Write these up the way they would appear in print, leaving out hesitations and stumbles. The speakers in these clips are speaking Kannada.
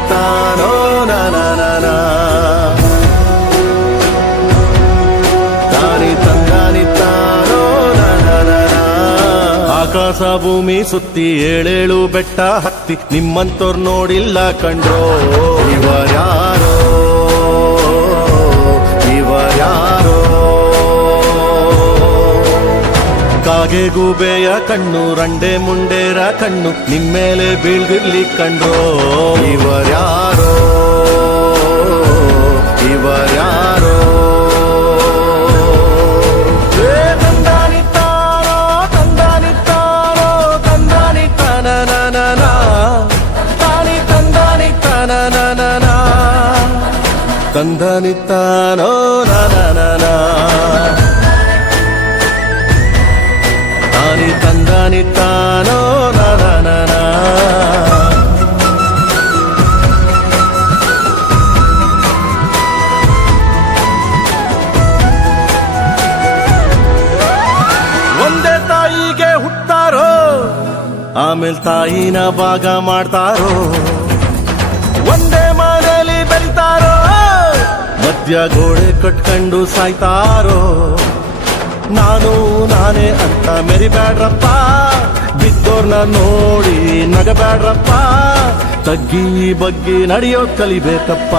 ತಂದಾನಿತ್ತಾನೋ ನಾನ ತಾನಿ ತಂದಾನಿತ್ತಾನೋ ನಾನ ಆಕಾಶ ಭೂಮಿ ಸುತ್ತಿ ಏಳೇಳು ಬೆಟ್ಟ ಹತ್ತಿ ನಿಮ್ಮಂತೋರ್ ನೋಡಿಲ್ಲ ಕಂಡ್ರೋ ಇವರ್ಯಾರೋ ಕಾಗೆ ಗೂಬೆಯ ಕಣ್ಣು ರಂಡೆ ಮುಂಡೇರ ಕಣ್ಣು ನಿಮ್ಮೇಲೆ ಬೀಳ್ದಿರ್ಲಿ ಕಂಡ್ರೋ ಇವರ್ಯಾರೋ ತಂದಾನಿತ್ತಾನೋ ತಂದಾನಿತ್ತಾನೋ ತಾನಿ ತಂದಾನಿತ್ತಾನೋ ತಂದಾನಿತ್ತಾನೋ ತಾನಿ ತಂದಾನಿತ್ತಾನೋ ಒಂದೇ ತಾಯಿಗೆ ಹುಟ್ಟಾರೋ ಆಮೇಲೆ ತಾಯಿನ ಭಾಗ ಮಾಡ್ತಾರೋ ಒಂದೇ ಮನೆಯಲ್ಲಿ ಬೆಳಿತಾರೋ ಮಧ್ಯ ಗೋಡೆ ಕಟ್ಕೊಂಡು ಸಾಯ್ತಾರೋ ನಾನು ನಾನೇ ಅಂತ ಮೆರಿಬ್ಯಾಡ್ರಪ್ಪ ಬಿದ್ದೋರ್ನ ನೋಡಿ ನಗಬ್ಯಾಡ್ರಪ್ಪ ತಗ್ಗಿ ಬಗ್ಗಿ ನಡೆಯೋದ್ ಕಲಿಬೇಕಪ್ಪ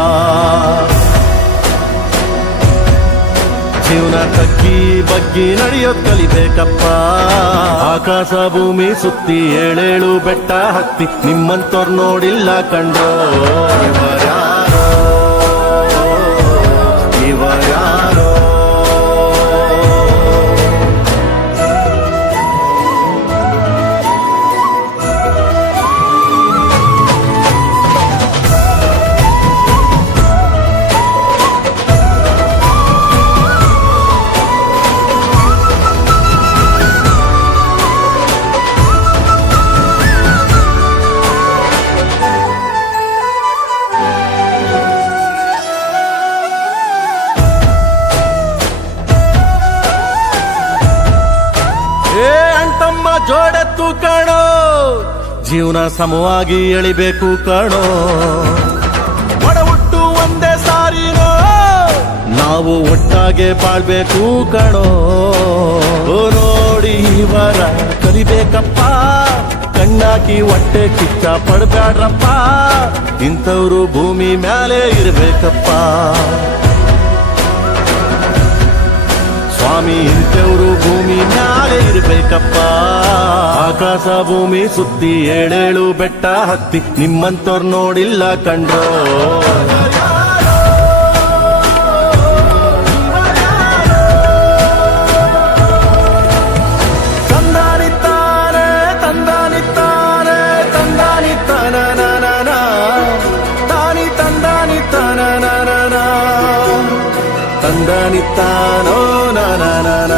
ಜೀವನ ತಗ್ಗಿ ಬಗ್ಗಿ ನಡೆಯೋದ್ ಕಲಿಬೇಕಪ್ಪ ಆಕಾಶ ಭೂಮಿ ಸುತ್ತಿ ಏಳೇಳು ಬೆಟ್ಟ ಹತ್ತಿ ನಿಮ್ಮಂತೋರ್ ನೋಡಿಲ್ಲ ಕಂಡ್ರೋ ಇವರ್ಯಾರೋ ಅಂಟಮ್ಮ ಜೋಡೆತ್ತು ಕಾಣೋ ಜೀವನ ಸಮವಾಗಿ ಎಳಿಬೇಕು ಕಾಣೋ ಒಡ ಹುಟ್ಟು ಒಂದೇ ಸಾರಿನೋ ನಾವು ಒಟ್ಟಾಗೆ ಬಾಳ್ಬೇಕು ಕಾಣೋ ನೋಡಿ ಇವರ ಕಲಿಬೇಕಪ್ಪ ಕಣ್ಣಾಕಿ ಹೊಟ್ಟೆ ಕಿಚ್ಚ ಪಡ್ಬ್ಯಾಡ್ರಪ್ಪ ಇಂಥವ್ರು ಭೂಮಿ ಮ್ಯಾಲೆ ಇರ್ಬೇಕಪ್ಪ ಸ್ವಾಮಿ ಇಂಥವ್ರು ಭೂಮಿ ಮ್ಯಾಲೆ ಇರ್ಬೇಕಪ್ಪ ಆಕಾಶ ಭೂಮಿ ಸುತ್ತಿ ಏಳೇಳು ಬೆಟ್ಟ ಹತ್ತಿ ನಿಮ್ಮಂತೋರ್ ನೋಡಿಲ್ಲ ಕಂಡ್ರೋ ತಂದಾನಿತ್ತಾನೆ ತಂದಾನಿತ್ತಾನೆ ತಂದಾನಿತ್ತಾನ ತಾನಿ ತಂದಾನಿತ್ತಾನ ತಂದಾನಿತ್ತಾನೋ ನಾನ